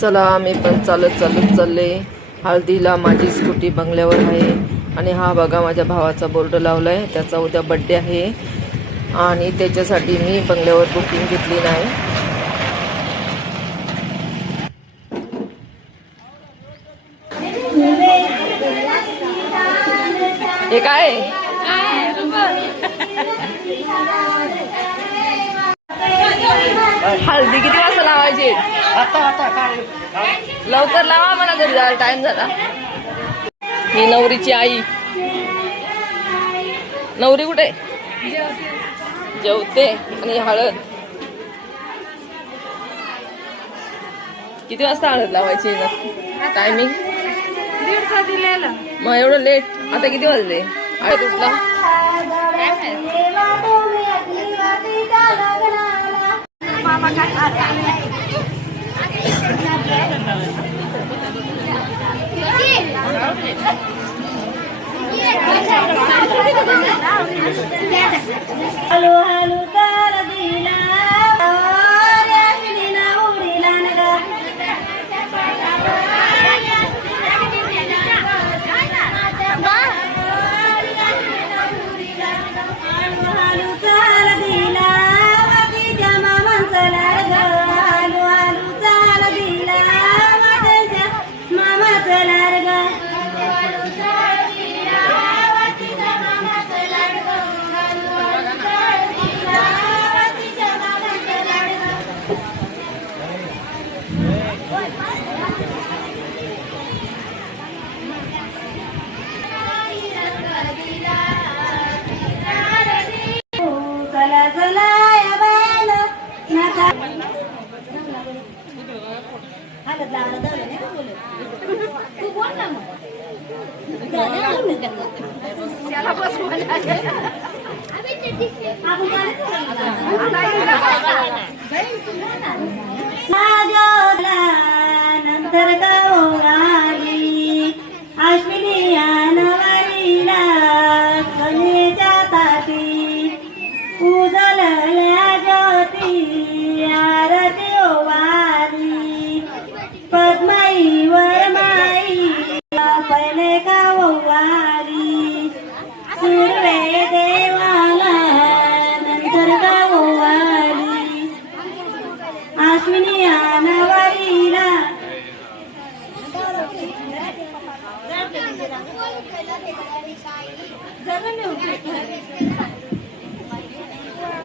चला मी पण चालत चालले. हळदीला माझी स्कूटी बंगल्यावर आहे आणि हा बघा माझ्या भावाचा बोर्ड लावलाय. त्याचा उद्या बर्थडे आहे आणि त्याच्यासाठी मी बंगल्यावर बुकिंग घेतली नाही. हे काय हळदी किती वाजता लावायची? लवकर लावा, मला घरी जायला टाइम झाला. ही नवरीची आई. नवरी कुठे? जेवते. आणि हळद किती वाजता हळद लावायची? टायमिंग 1:30 दिलेला. मग एवढं लेट? आता किती वाजले? हळद उठला. हॅलो हॅलो कर दिला नंतर